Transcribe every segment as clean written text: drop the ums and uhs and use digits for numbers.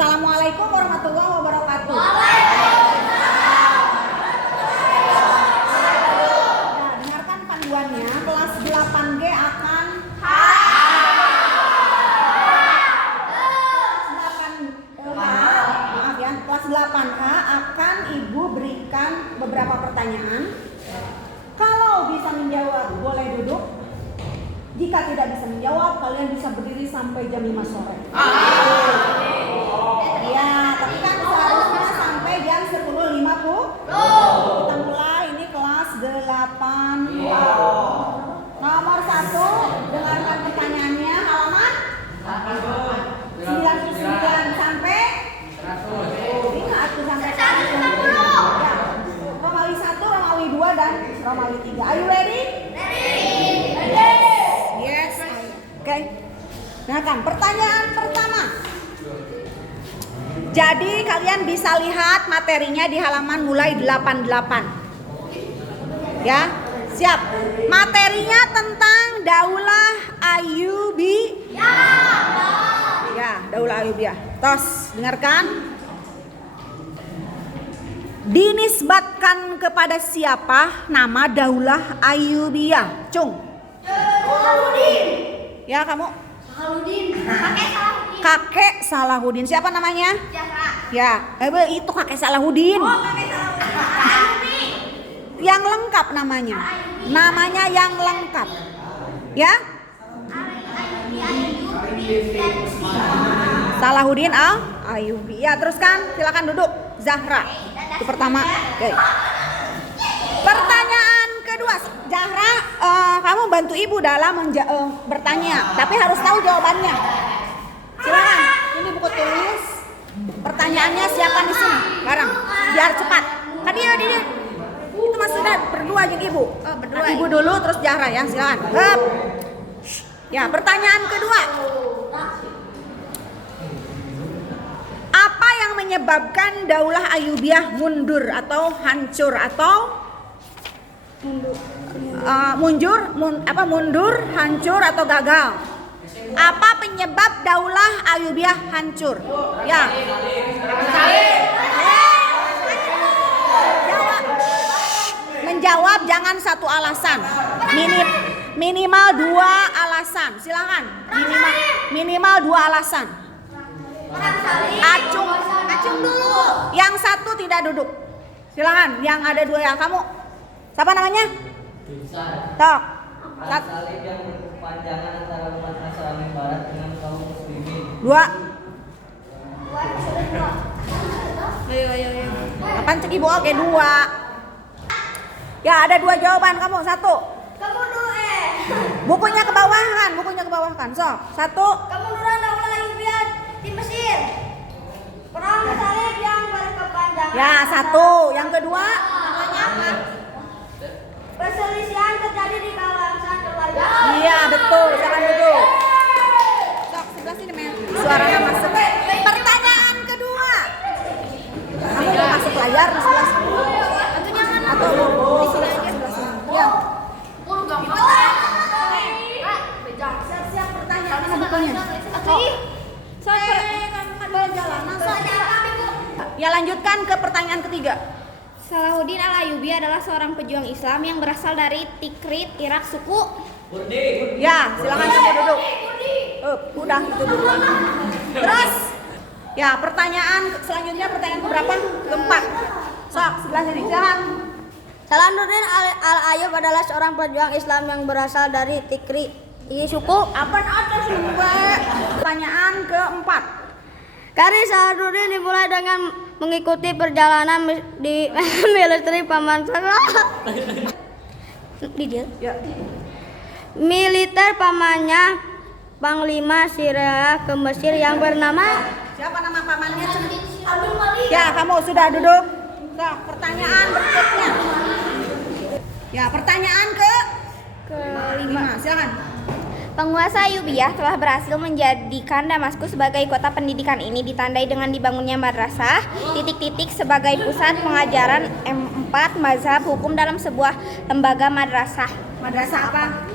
Assalamualaikum warahmatullahi wabarakatuh. Nah, dengarkan panduannya. Kelas 8G akan kelas 8H akan Ibu berikan beberapa pertanyaan. Kalau bisa menjawab boleh duduk. Jika tidak bisa menjawab, kalian bisa berdiri sampai jam 5 sore. Ya, tapi kan seharusnya sampai jam 10.50. Kita mulai, ini kelas 8. Nomor 1, dengarkan pertanyaannya. Halaman 99 sampai 100. Ingat tuh sampai 100. Ya. Romawi 1, Romawi 2, dan Romawi 3. Are you ready? Yes. Oke. Nah kan, pertanyaan pertama. Jadi kalian bisa lihat materinya di halaman mulai 88. Ya, siap. Materinya tentang Daulah Ayyubiyah. Ya, Daulah Ayyubiyah. Tos, dengarkan. Dinisbatkan kepada siapa nama Daulah Ayyubiyah? Cung. Salahuddin. Ya, kamu? Salahuddin. Kakek Salahuddin. Kakek Salahuddin. Siapa namanya? Zahra. Ya, itu kakek Salahuddin. Oh, kakek Salahuddin. Yang lengkap namanya. Namanya yang lengkap. Ya? Salahuddin Al-Ayyubi. Ya, teruskan. Silakan duduk. Zahra. Itu pertama. Oke. Pertanyaan kedua. Zahra, kamu bantu ibu dalam bertanya, tapi harus tahu jawabannya. Silakan. Ini buku tulis. Pertanyaannya siapkan di sini. Bareng. Biar cepat. Tadi ya, dia. Itu Mas sudah berdua aja ibu. Oh, berdua. Ibu dulu terus Zahra ya. Silakan. Hup. Ya, pertanyaan kedua. Apa yang menyebabkan Daulah Ayyubiyah mundur atau hancur atau mundur, hancur atau gagal? Apa penyebab Daulah Ayyubiyah hancur? Ya. Menjawab jangan satu alasan. Minimal 2 alasan. Silakan. Minimal 2 alasan. Acung dulu. Yang satu tidak duduk. Silakan. Yang ada 2 yang kamu. Siapa namanya? Tok. Salib yang berkepanjangan antara umat Nasrani Barat dengan kaum muslimin. 2. Ayo. Kapan cek ibu? Oke, 2. Ya, ada 2 jawaban kamu. 1. Kamu dulu Bukunya ke bawah kan. So, 1. Kamu dulu Daulah Ayyubiyah di Mesir. Perang salib yang berkepanjangan. Ya, 1. Yang kedua. Namanya apa? Perselisihan terjadi di kawasan keluarga. Iya, betul. Jangan duduk. Sok, sebelah sini, men. Suaranya masuk. Pertanyaan kedua. Kamu mau masuk layar di sebelah sini? Atau di sini aja sebelah sini? Ya. Siap-siap pertanyaan. Mana bukunya? Ya, lanjutkan ke pertanyaan ketiga. Salahuddin Al-Ayyubi adalah seorang pejuang Islam yang berasal dari Tikrit, Irak, suku. Ya, silakan semua duduk. Udah itu dulu. Terus, ya pertanyaan selanjutnya pertanyaan keberapa? Keempat. Sok, sebelah sini. Silakan. Salahuddin Al-Ayyub adalah seorang pejuang Islam yang berasal dari Tikrit, suku. Apaan atas semua? Pertanyaan keempat. Karir Salahuddin dimulai dengan mengikuti perjalanan di militer paman Ya. militer pamannya Panglima Syria ke Mesir yang bernama Siapa nama pamannya? Ya, kamu sudah duduk. Sok, pertanyaan berikutnya. Ya, pertanyaan kelima. Silakan. Penguasa Ayyubiyah telah berhasil menjadikan Damaskus sebagai kota pendidikan. Ini ditandai dengan dibangunnya madrasah sebagai pusat pengajaran 4 mazhab hukum dalam sebuah lembaga madrasah. Madrasah apa?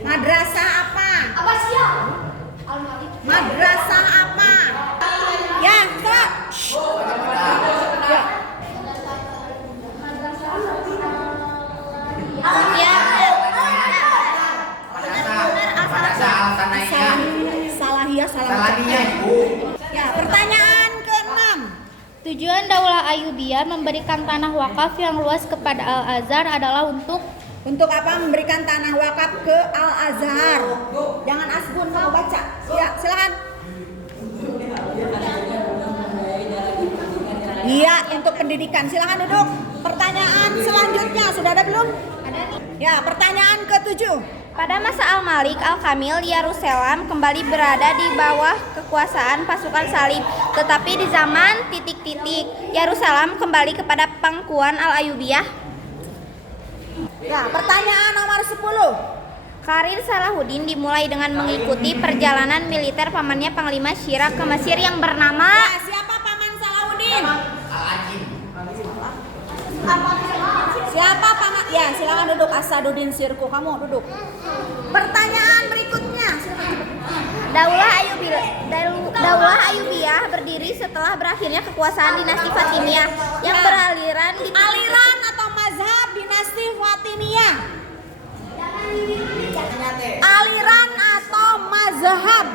Madrasah apa? Apa sih ya? Madrasah apa? Salaminya Ibu. Ya, pertanyaan ke-6. Tujuan Daulah Ayyubiyah memberikan tanah wakaf yang luas kepada Al-Azhar adalah untuk Apa memberikan tanah wakaf ke Al-Azhar? Jangan asbun, kamu baca. Ya, silakan. Iya, untuk pendidikan. Silakan duduk. Pertanyaan selanjutnya sudah ada belum? Ada nih. Ya, pertanyaan ke-7. Pada masa Al-Malik Al-Kamil, Yerusalem kembali berada di bawah kekuasaan pasukan Salib. Tetapi di zaman titik-titik, Yerusalem kembali kepada pangkuan Al-Ayyubiyah. Ya, pertanyaan nomor 10. Karir Salahuddin dimulai dengan mengikuti perjalanan militer pamannya Panglima Syirah ke Mesir yang bernama Ya, siapa paman Salahuddin? Siapa paman? Ya, silakan duduk. Asaduddin Sirku, kamu duduk. Pertanyaan berikutnya. Daulah Ayyubiyah berdiri setelah berakhirnya kekuasaan dinasti Fatimiyah yang beraliran di Aliran atau mazhab dinasti Fatimiyah? Aliran atau mazhab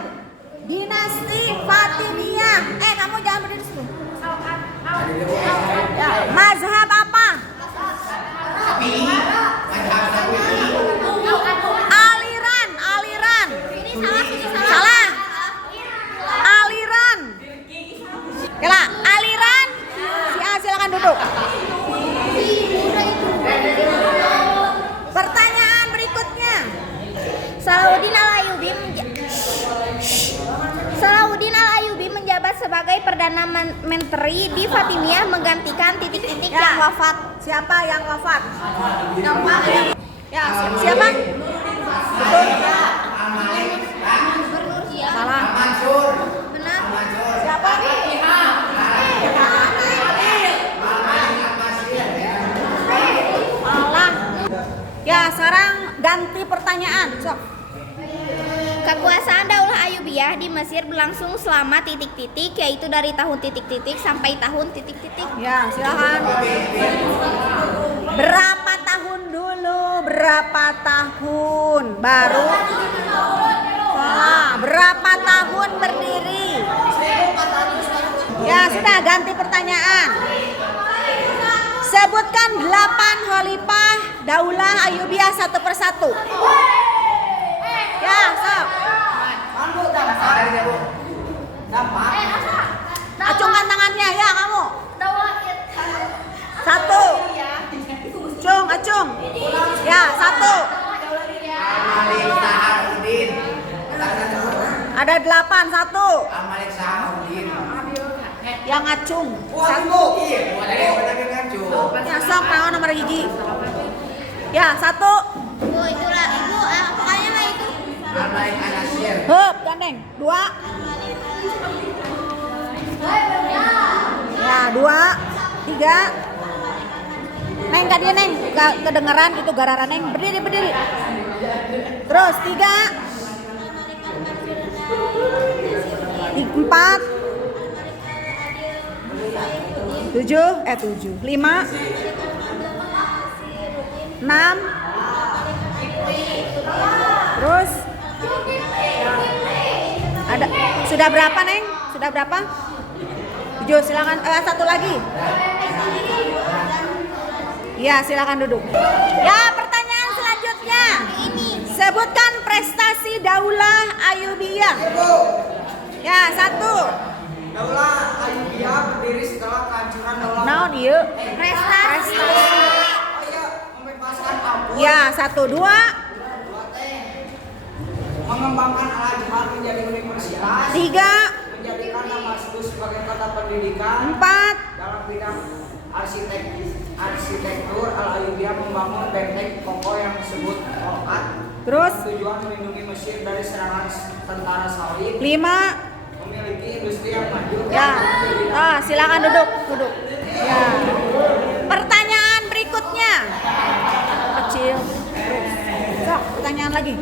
dinasti Fatimiyah? Kamu jangan berdiri situ. Ya, mazhab apa? Aliran. Salah. Aliran. Kela, aliran. Si A, silakan duduk. Pertanyaan berikutnya. Salahuddin Al-Ayyubi menjabat sebagai Perdana Menteri di Fatimiyah menggantikan titik-titik yang wafat. Siapa yang wafat? Ya, siapa? Betul. Salah. Benar. Siapa? Salah. Ya, sekarang ganti pertanyaan. Sok. Kekuasaan Daulah Ayyubiyah di Mesir berlangsung selama titik-titik, yaitu dari tahun titik-titik sampai tahun titik-titik. Ya, silakan. Berapa tahun dulu? Berapa tahun? Baru? Salah. Berapa tahun berdiri? Ya, sudah ganti pertanyaan. Sebutkan 8 khalifah Daulah Ayyubiyah satu persatu. Ya, sok. Acungkan tangannya ya kamu. Satu. Acung. Ya, satu. Ada 8, satu. Yang acung. Satu. Ya, sok naon nomor hiji. Ya, satu. Bu, itulah ibu, pokoknya lah itu. Hup, gandeng. 2. Ya, 2, 3. Neng, dia Neng, kedengeran itu gararan Neng. Berdiri. Terus 3. 4. 7. 5. 6. Terus ada sudah berapa Neng? Sudah berapa? 7, silakan. Satu lagi. Ya, silakan duduk. Ya, pertanyaan selanjutnya. Sebutkan prestasi Daulah Ayyubiyah. Ya, 1. Daulah Ayyubiyah berdiri setelah kehancuran Daulah. Naon ieu? Prestasi. Membebaskan Abu. Ya, 1, 2. Mengembangkan Al-Azhar menjadi universitas. 3. Menjadikan Damaskus sebagai kota pendidikan. 4. Dalam bidang arsitektur, Al-Ayyubiyah membangun benteng kokoh yang disebut Orqat. Terus Tujuan melindungi Mesir dari serangan tentara Salib. 5. Memiliki industri yang maju. Ya. Silakan duduk. Ya. Pertanyaan berikutnya. Kecil. Sok, pertanyaan lagi.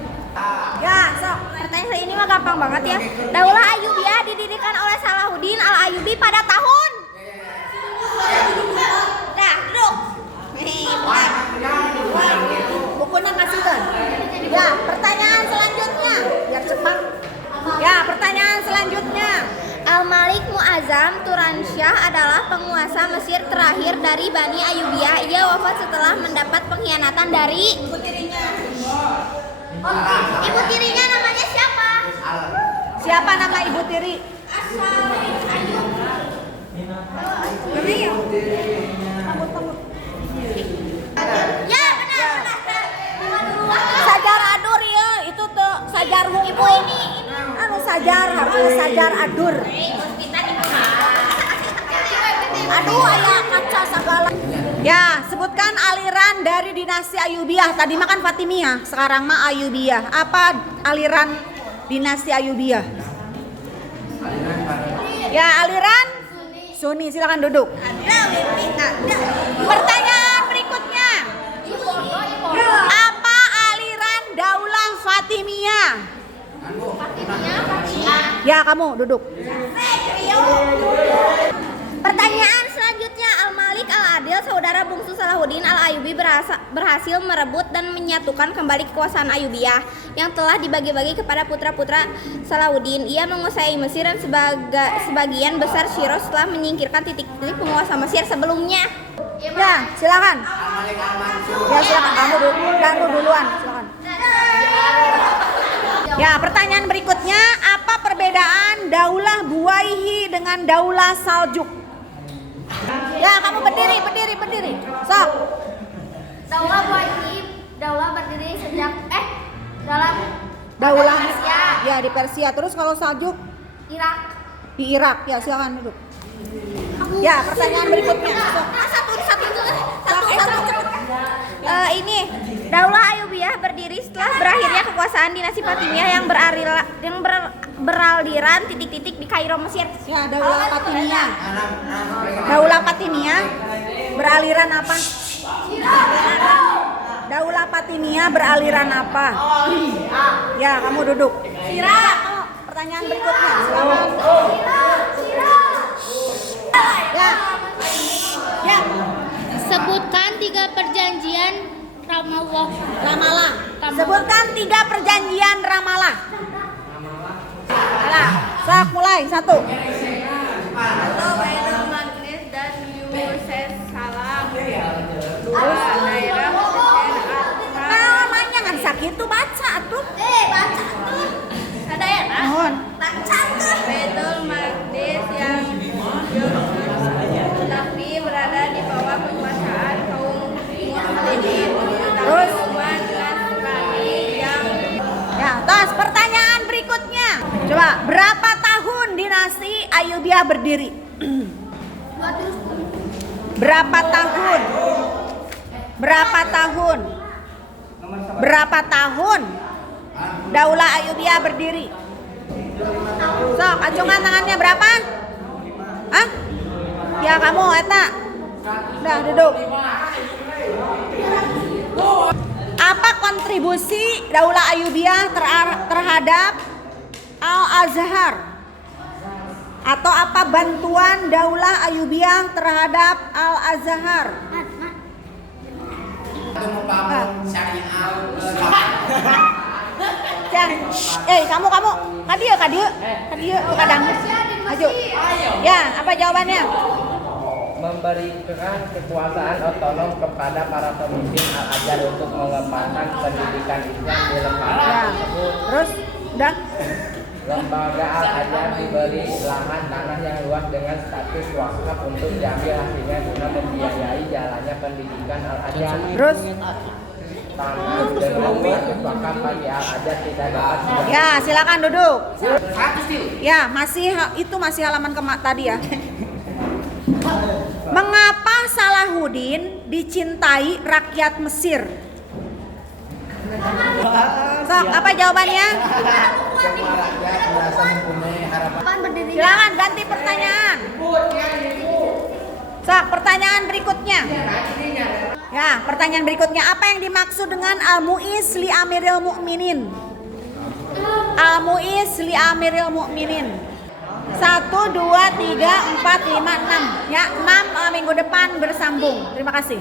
Ya, sok. Pertanyaan ini mah gampang banget ya. Daulah Ayyubiyah didirikan oleh Salahuddin Al-Ayyubi pada tahun. Dah, duduk. Bukunya kasihkan. Ya, pertanyaan selanjutnya. Biar cepat. Ya, pertanyaan selanjutnya. Turansyah adalah penguasa Mesir terakhir dari Bani Ayyubiyah. Ia wafat setelah mendapat pengkhianatan dari ibu tirinya namanya siapa? Siapa nama ibu tiri? Ya benar. Sajar adur ya, itu tuh sajar ibu ini. Anu sajar, harus sajar adur. Aduh, ayah kaca segala. Ya, sebutkan aliran dari dinasti Ayyubiyah. Tadi makan Fatimiyah, sekarang mah Ayyubiyah. Apa aliran dinasti Ayyubiyah? Ya, aliran Sunni. Silakan duduk. Pertanyaan berikutnya. Apa aliran Daulah Fatimiyah? Ya, kamu duduk. Pertanyaan selanjutnya, Al-Malik Al-Adil, saudara bungsu Salahuddin Al-Ayyubi berhasil merebut dan menyatukan kembali kekuasaan Ayyubiyah yang telah dibagi-bagi kepada putra-putra Salahuddin. Ia menguasai Mesir dan sebagian besar Syros setelah menyingkirkan titik-titik penguasa Mesir sebelumnya. Ya, silakan. Ya, silakan kamu duluan, silakan. Ya, pertanyaan berikutnya, apa perbedaan Daulah Buwaihi dengan Daulah Saljuk? Ya, kamu berdiri. Sok. Daulah Buwaihi, daulah berdiri sejak dalam Daulah Persia. Ya, di Persia. Terus kalau Saljuk Irak. di Irak. Ya, silakan duduk. Ya, pertanyaan berikutnya. Sok. Satu. Ini Daulah Ayyubiyah berdiri setelah berakhirnya kekuasaan dinasti Fatimiyah yang beraliran titik-titik di Kairo, Mesir. Ya, Daulah Fatimiyah. Daulah Fatimiyah beraliran apa? Daulah Fatimiyah beraliran apa? Ya, kamu duduk. Pertanyaan berikutnya. Silakan. Ya. Sebutkan 3 perjanjian Ramallah. Sebutkan 3 perjanjian Ramallah. Sok, mulai. 1. Baitul Maqdis dan Yerusalem. Namanya kan sakit tuh baca tuh. Baca tuh. Ada ya? Mohon. Baca tuh. Baitul Maqdis yang tapi berada di bawah kekuasaan kaum muslimin. Terus? Umat Nasrani yang Ya, terus pertanyaan berikutnya. Coba, berapa tahun dinasti Ayyubiyah berdiri? Berapa tahun? Berapa tahun Daulah Ayyubiyah berdiri? Sok, acungan tangannya berapa? Hah? Ya, kamu eta. Udah duduk. Apa kontribusi Daulah Ayyubiyah terhadap Al-Azhar? Atau apa bantuan Daulah Ayyubiyah terhadap Al-Azhar? Untuk membangun syariah. Kamu kadieu kadang. Maju. Ya, apa jawabannya? Memberikan kekuasaan otonom kepada para pemimpin Al-Azhar untuk mengembangkan pendidikan Islam di lembaga Ya. tersebut. Terus udah. Lembaga Al-Azhar diberi lahan tanah yang luas dengan status wakaf untuk diambil hasilnya guna membiayai jalannya pendidikan Al-Azhar. Terus Tanah dengan status wakaf bagi Al-Azhar tidak dapat diambil. ya, silakan duduk. 100 stil. Ya, masih halaman tadi ya. Mengapa Salahuddin dicintai rakyat Mesir? Sok, apa jawabannya? Silakan ganti pertanyaan. Sok, pertanyaan berikutnya. Ya, pertanyaan berikutnya, apa yang dimaksud dengan Al-Mu'iz li Amiril Mu'minin? Al-Mu'iz li Amiril Mu'minin. 1, 2, 3, 4, 5, 6. Ya, 6 minggu depan bersambung. Terima kasih.